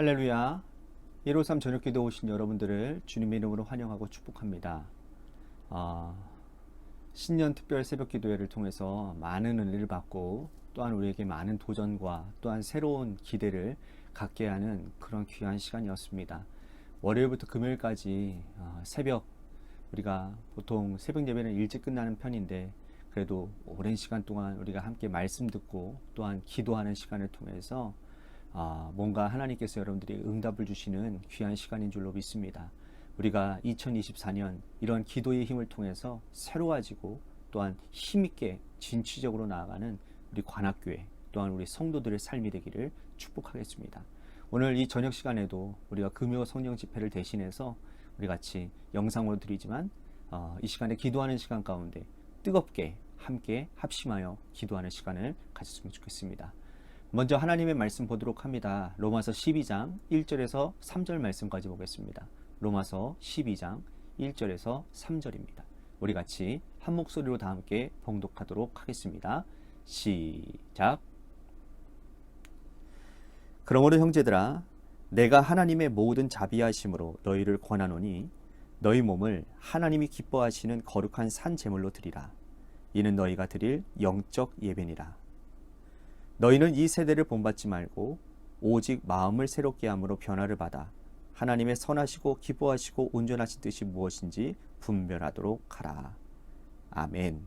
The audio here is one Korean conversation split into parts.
할렐루야. 153 저녁기도 오신 여러분들을 주님의 이름으로 환영하고 축복합니다. 신년 특별 새벽 기도회를 통해서 많은 은혜를 받고 또한 우리에게 많은 도전과 또한 새로운 기대를 갖게 하는 그런 귀한 시간이었습니다. 월요일부터 금요일까지 새벽, 우리가 보통 새벽 예배는 일찍 끝나는 편인데 그래도 오랜 시간 동안 우리가 함께 말씀 듣고 또한 기도하는 시간을 통해서 뭔가 하나님께서 여러분들이 응답을 주시는 귀한 시간인 줄로 믿습니다. 우리가 2024년 이런 기도의 힘을 통해서 새로워지고 또한 힘있게 진취적으로 나아가는 우리 관악교회 또한 우리 성도들의 삶이 되기를 축복하겠습니다. 오늘 이 저녁 시간에도 우리가 금요 성령 집회를 대신해서 우리 같이 영상으로 드리지만 이 시간에 기도하는 시간 가운데 뜨겁게 함께 합심하여 기도하는 시간을 가졌으면 좋겠습니다. 먼저 하나님의 말씀 보도록 합니다. 로마서 12장 1절에서 3절 말씀까지 보겠습니다. 로마서 12장 1절에서 3절입니다. 우리 같이 한 목소리로 다 함께 봉독하도록 하겠습니다. 시작. 그러므로 형제들아, 내가 하나님의 모든 자비하심으로 너희를 권하노니 너희 몸을 하나님이 기뻐하시는 거룩한 산 제물로 드리라. 이는 너희가 드릴 영적 예배니라. 너희는 이 세대를 본받지 말고 오직 마음을 새롭게 함으로 변화를 받아 하나님의 선하시고 기뻐하시고 온전하신 뜻이 무엇인지 분별하도록 하라. 아멘.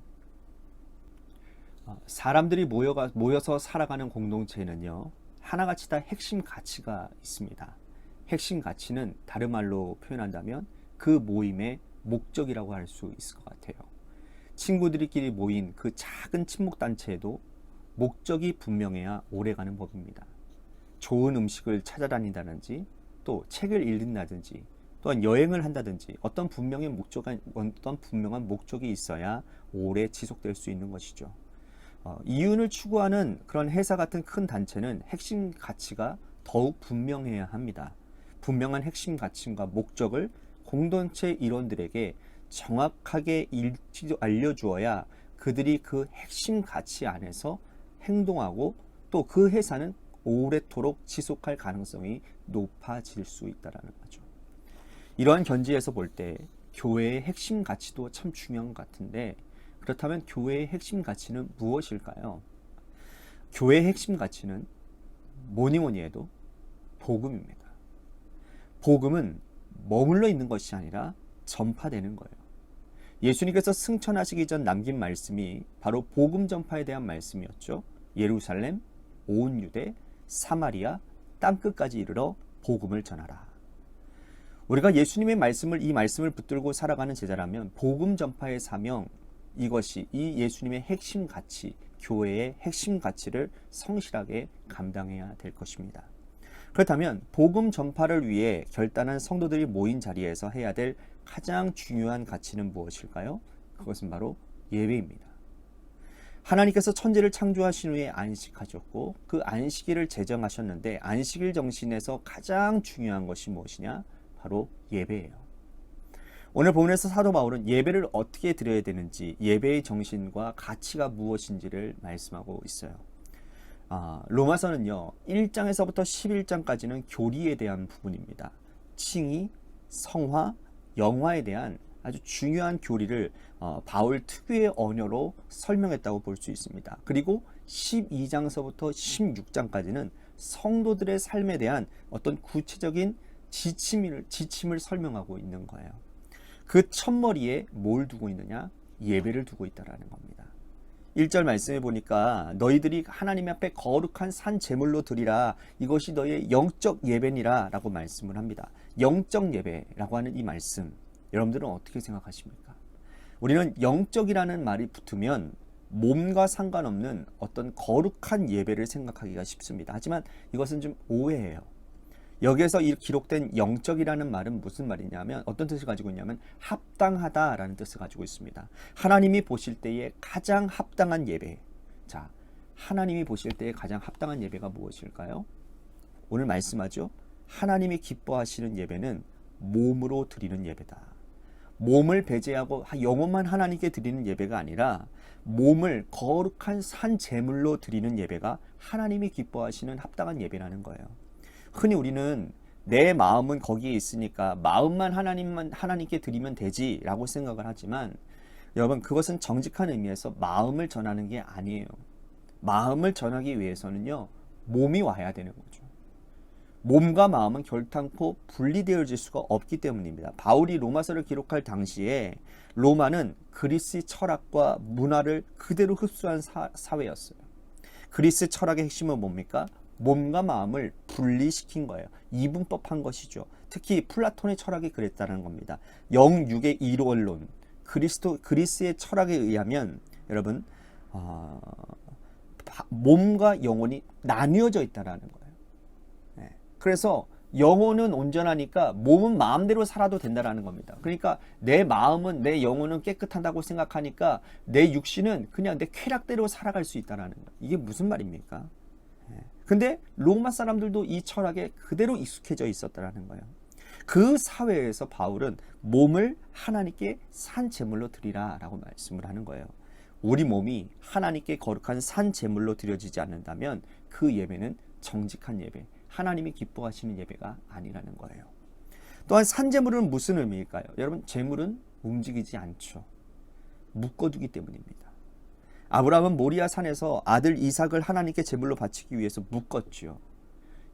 사람들이 모여서 살아가는 공동체에는요, 하나같이 다 핵심 가치가 있습니다. 핵심 가치는 다른 말로 표현한다면 그 모임의 목적이라고 할 수 있을 것 같아요. 친구들끼리 모인 그 작은 친목단체에도 목적이 분명해야 오래가는 법입니다. 좋은 음식을 찾아다닌다든지 또 책을 읽는다든지 또한 여행을 한다든지 어떤 분명한 목적이 있어야 오래 지속될 수 있는 것이죠. 이윤을 추구하는 그런 회사 같은 큰 단체는 핵심 가치가 더욱 분명해야 합니다. 분명한 핵심 가치와 목적을 공동체 일원들에게 정확하게 알려주어야 그들이 그 핵심 가치 안에서 행동하고 또 그 회사는 오래도록 지속할 가능성이 높아질 수 있다는 거죠. 이러한 견지에서 볼 때 교회의 핵심 가치도 참 중요한 것 같은데, 그렇다면 교회의 핵심 가치는 무엇일까요? 교회의 핵심 가치는 뭐니 해도 복음입니다. 복음은 머물러 있는 것이 아니라 전파되는 거예요. 예수님께서 승천하시기 전 남긴 말씀이 바로 복음 전파에 대한 말씀이었죠. 예루살렘, 온 유대, 사마리아, 땅끝까지 이르러 복음을 전하라. 우리가 예수님의 이 말씀을 붙들고 살아가는 제자라면 복음 전파의 사명, 이것이 이 예수님의 핵심 가치, 교회의 핵심 가치를 성실하게 감당해야 될 것입니다. 그렇다면 복음 전파를 위해 결단한 성도들이 모인 자리에서 해야 될 가장 중요한 가치는 무엇일까요? 그것은 바로 예배입니다. 하나님께서 천지를 창조하신 후에 안식하셨고 그 안식일을 제정하셨는데 안식일 정신에서 가장 중요한 것이 무엇이냐? 바로 예배예요. 오늘 본문에서 사도 바울은 예배를 어떻게 드려야 되는지, 예배의 정신과 가치가 무엇인지를 말씀하고 있어요. 로마서는요, 1장에서부터 11장까지는 교리에 대한 부분입니다. 칭의, 성화, 영화에 대한 아주 중요한 교리를 바울 특유의 언어로 설명했다고 볼 수 있습니다. 그리고 12장서부터 16장까지는 성도들의 삶에 대한 어떤 구체적인 지침을 설명하고 있는 거예요. 그 첫머리에 뭘 두고 있느냐? 예배를 두고 있다는 겁니다. 1절 말씀해 보니까 너희들이 하나님 앞에 거룩한 산 제물로 드리라. 이것이 너희의 영적 예배니라 라고 말씀을 합니다. 영적 예배라고 하는 이 말씀, 여러분들은 어떻게 생각하십니까? 우리는 영적이라는 말이 붙으면 몸과 상관없는 어떤 거룩한 예배를 생각하기가 쉽습니다. 하지만 이것은 좀 오해예요. 여기에서 기록된 영적이라는 말은 무슨 말이냐면, 어떤 뜻을 가지고 있냐면 합당하다라는 뜻을 가지고 있습니다. 하나님이 보실 때에 가장 합당한 예배. 자, 하나님이 보실 때에 가장 합당한 예배가 무엇일까요? 오늘 말씀하죠. 하나님이 기뻐하시는 예배는 몸으로 드리는 예배다. 몸을 배제하고 영혼만 하나님께 드리는 예배가 아니라 몸을 거룩한 산 제물로 드리는 예배가 하나님이 기뻐하시는 합당한 예배라는 거예요. 흔히 우리는 내 마음은 거기에 있으니까 마음만 하나님께 드리면 되지라고 생각을 하지만 여러분 그것은 정직한 의미에서 마음을 전하는 게 아니에요. 마음을 전하기 위해서는요 몸이 와야 되는 거죠. 몸과 마음은 결탄코 분리되어질 수가 없기 때문입니다. 바울이 로마서를 기록할 당시에 로마는 그리스 철학과 문화를 그대로 흡수한 사회였어요. 그리스 철학의 핵심은 뭡니까? 몸과 마음을 분리시킨 거예요. 이분법한 것이죠. 특히 플라톤의 철학이 그랬다는 겁니다. 영육의 이론론, 그리스의 철학에 의하면 여러분 몸과 영혼이 나뉘어져 있다는 거예요. 그래서 영혼은 온전하니까 몸은 마음대로 살아도 된다는 겁니다. 그러니까 내 마음은 내 영혼은 깨끗하다고 생각하니까 내 육신은 그냥 내 쾌락대로 살아갈 수 있다는 거예요. 이게 무슨 말입니까? 근데 로마 사람들도 이 철학에 그대로 익숙해져 있었다는 거예요. 그 사회에서 바울은 몸을 하나님께 산 제물로 드리라 라고 말씀을 하는 거예요. 우리 몸이 하나님께 거룩한 산 제물로 드려지지 않는다면 그 예배는 정직한 예배, 하나님이 기뻐하시는 예배가 아니라는 거예요. 또한 산 제물은 무슨 의미일까요? 여러분, 제물은 움직이지 않죠. 묶어두기 때문입니다. 아브라함은 모리아 산에서 아들 이삭을 하나님께 제물로 바치기 위해서 묶었죠.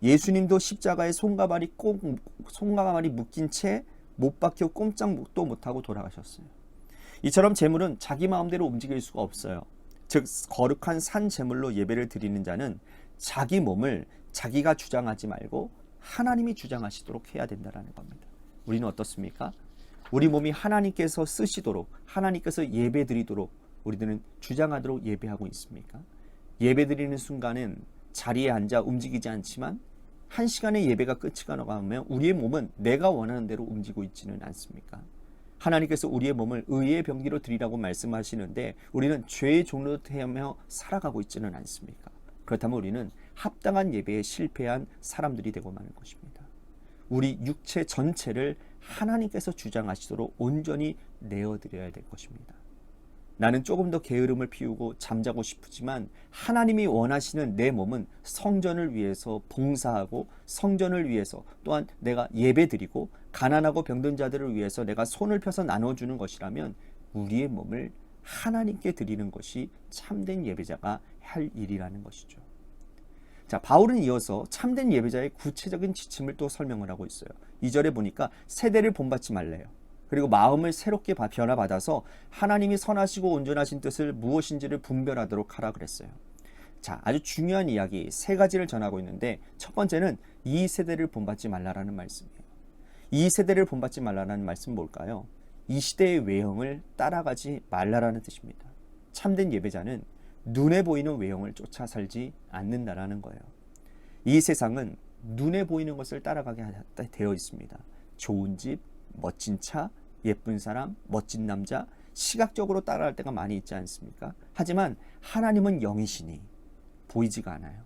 예수님도 십자가에 손과 발이 묶인 채 못 박혀 꼼짝도 못하고 돌아가셨어요. 이처럼 제물은 자기 마음대로 움직일 수가 없어요. 즉 거룩한 산 제물로 예배를 드리는 자는 자기 몸을 자기가 주장하지 말고 하나님이 주장하시도록 해야 된다는 겁니다. 우리는 어떻습니까? 우리 몸이 하나님께서 쓰시도록, 하나님께서 예배 드리도록 우리들은 주장하도록 예배하고 있습니까? 예배 드리는 순간은 자리에 앉아 움직이지 않지만 한 시간의 예배가 끝이 가면 우리의 몸은 내가 원하는 대로 움직이고 있지는 않습니까? 하나님께서 우리의 몸을 의의 병기로 드리라고 말씀하시는데 우리는 죄의 종로로 태우며 살아가고 있지는 않습니까? 그렇다면 우리는 합당한 예배에 실패한 사람들이 되고 마는 것입니다. 우리 육체 전체를 하나님께서 주장하시도록 온전히 내어드려야 될 것입니다. 나는 조금 더 게으름을 피우고 잠자고 싶지만 하나님이 원하시는 내 몸은 성전을 위해서 봉사하고 성전을 위해서 또한 내가 예배드리고 가난하고 병든 자들을 위해서 내가 손을 펴서 나눠주는 것이라면 우리의 몸을 하나님께 드리는 것이 참된 예배자가 할 일이라는 것이죠. 자, 바울은 이어서 참된 예배자의 구체적인 지침을 또 설명을 하고 있어요. 2절에 보니까 세대를 본받지 말래요. 그리고 마음을 새롭게 변화받아서 하나님이 선하시고 온전하신 뜻을 무엇인지를 분별하도록 하라 그랬어요. 자, 아주 중요한 이야기 세 가지를 전하고 있는데 첫 번째는 이 세대를 본받지 말라라는 말씀이에요. 이 세대를 본받지 말라라는 말씀은 뭘까요? 이 시대의 외형을 따라가지 말라라는 뜻입니다. 참된 예배자는 눈에 보이는 외형을 쫓아 살지 않는다라는 거예요. 이 세상은 눈에 보이는 것을 따라가게 되어 있습니다. 좋은 집, 멋진 차, 예쁜 사람, 멋진 남자, 시각적으로 따라할 때가 많이 있지 않습니까? 하지만 하나님은 영이시니 보이지가 않아요.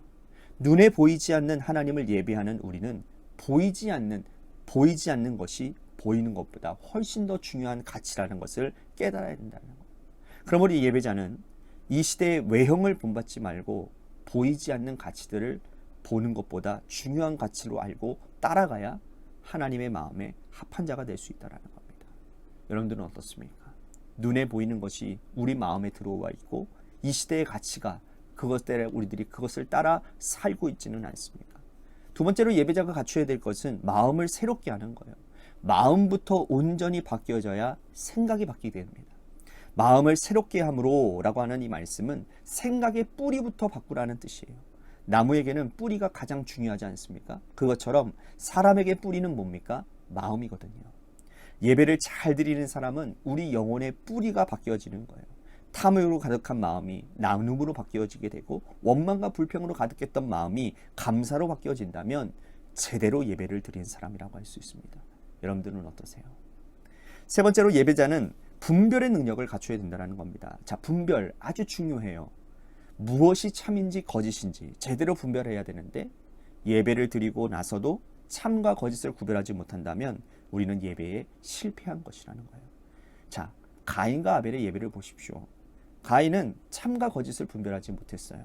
눈에 보이지 않는 하나님을 예배하는 우리는 보이지 않는 것이 보이는 것보다 훨씬 더 중요한 가치라는 것을 깨달아야 된다는 거예요. 그럼 우리 예배자는 이 시대의 외형을 본받지 말고 보이지 않는 가치들을 보는 것보다 중요한 가치로 알고 따라가야 하나님의 마음에 합한 자가 될 수 있다는 겁니다. 여러분들은 어떻습니까? 눈에 보이는 것이 우리 마음에 들어와 있고 이 시대의 가치가 그것 때문에 우리들이 그것을 따라 살고 있지는 않습니까? 두 번째로 예배자가 갖춰야 될 것은 마음을 새롭게 하는 거예요. 마음부터 온전히 바뀌어져야 생각이 바뀌게 됩니다. 마음을 새롭게 함으로 라고 하는 이 말씀은 생각의 뿌리부터 바꾸라는 뜻이에요. 나무에게는 뿌리가 가장 중요하지 않습니까? 그것처럼 사람에게 뿌리는 뭡니까? 마음이거든요. 예배를 잘 드리는 사람은 우리 영혼의 뿌리가 바뀌어지는 거예요. 탐욕으로 가득한 마음이 나눔으로 바뀌어지게 되고 원망과 불평으로 가득했던 마음이 감사로 바뀌어진다면 제대로 예배를 드린 사람이라고 할 수 있습니다. 여러분들은 어떠세요? 세 번째로 예배자는 분별의 능력을 갖춰야 된다는 겁니다. 자, 분별 아주 중요해요. 무엇이 참인지 거짓인지 제대로 분별해야 되는데 예배를 드리고 나서도 참과 거짓을 구별하지 못한다면 우리는 예배에 실패한 것이라는 거예요. 자, 가인과 아벨의 예배를 보십시오. 가인은 참과 거짓을 분별하지 못했어요.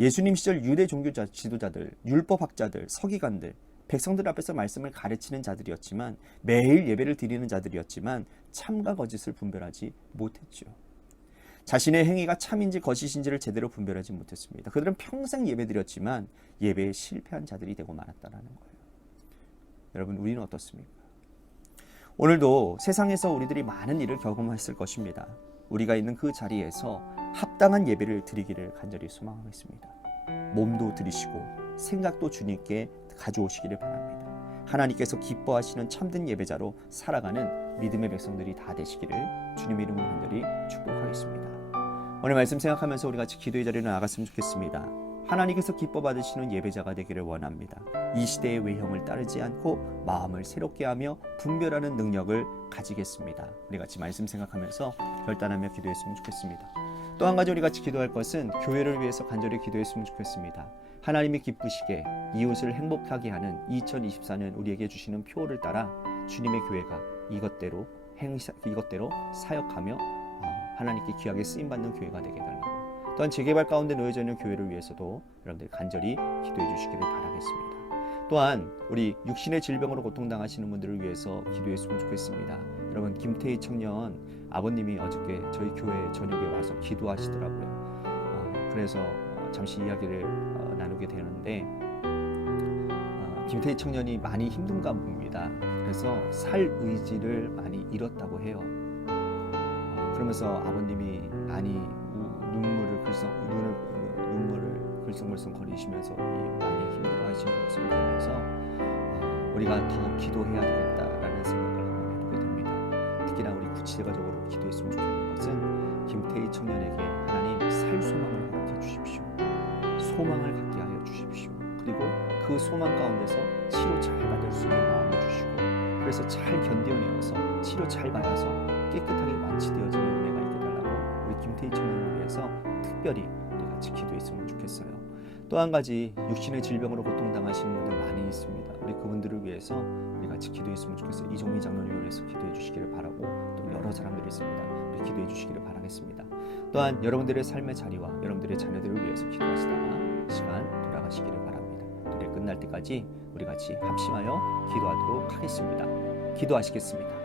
예수님 시절 유대 종교 지도자들, 율법학자들, 서기관들, 백성들 앞에서 말씀을 가르치는 자들이었지만 매일 예배를 드리는 자들이었지만 참과 거짓을 분별하지 못했죠. 자신의 행위가 참인지 거짓인지를 제대로 분별하지 못했습니다. 그들은 평생 예배드렸지만 예배에 실패한 자들이 되고 말았다는 거예요. 여러분, 우리는 어떻습니까? 오늘도 세상에서 우리들이 많은 일을 경험했을 것입니다. 우리가 있는 그 자리에서 합당한 예배를 드리기를 간절히 소망하겠습니다. 몸도 드리시고 생각도 주님께 가져오시기를 바랍니다. 하나님께서 기뻐하시는 참된 예배자로 살아가는 믿음의 백성들이 다 되시기를 주님의 이름으로 간절히 축복하겠습니다. 오늘 말씀 생각하면서 우리 같이 기도의 자리로 나아갔으면 좋겠습니다. 하나님께서 기뻐 받으시는 예배자가 되기를 원합니다. 이 시대의 외형을 따르지 않고 마음을 새롭게 하며 분별하는 능력을 가지겠습니다. 우리 같이 말씀 생각하면서 결단하며 기도했으면 좋겠습니다. 또 한 가지 우리 같이 기도할 것은 교회를 위해서 간절히 기도했으면 좋겠습니다. 하나님이 기쁘시게 이웃을 행복하게 하는 2024년 우리에게 주시는 표를 따라 주님의 교회가 이것대로 사역하며 하나님께 귀하게 쓰임받는 교회가 되게 해달라고, 또한 재개발 가운데 놓여져 있는 교회를 위해서도 여러분들이 간절히 기도해 주시기를 바라겠습니다. 또한 우리 육신의 질병으로 고통당하시는 분들을 위해서 기도했으면 좋겠습니다. 여러분, 김태희 청년 아버님이 어저께 저희 교회 저녁에 와서 기도하시더라고요. 그래서 잠시 이야기를 나누게 되는데 김태희 청년이 많이 힘든가 봅니다. 그래서 살 의지를 많이 잃었다고 해요. 그러면서 아버님이 눈물을 글썽글썽 거리시면서 많이 힘들어하시는 모습을 보면서 우리가 더 기도해야 되겠다라는 생각을 한번 해보게 됩니다. 특히나 우리 구체적으로 기도했으면 좋겠는 것은 김태희 청년에게 하나님 살 소망을 허락해 주십시오. 소망을 갖게 하여 주십시오. 그리고 그 소망 가운데서 치료 잘 받을 수 있는 마음을 주시고, 그래서 잘 견뎌내어서 치료 잘 받아서 깨끗하게 완치되어지는 은혜가 있게 달라고 우리 김태희 청년을 위해서 특별히 우리 같이 기도했으면 좋겠어요. 또 한 가지 육신의 질병으로 고통당하시는 분들 많이 있습니다. 우리 그분들을 위해서 우리 같이 기도했으면 좋겠어요. 이종희 장로님을 위해서 기도해 주시기를 바라고, 또 여러 사람들이 있습니다. 우리 기도해 주시기를 바라겠습니다. 또한 여러분들의 삶의 자리와 여러분들의 자녀들을 위해서 기도하시다가 시간 돌아가시기를 바랍니다. 노래 끝날 때까지 우리 같이 합심하여 기도하도록 하겠습니다. 기도하시겠습니다.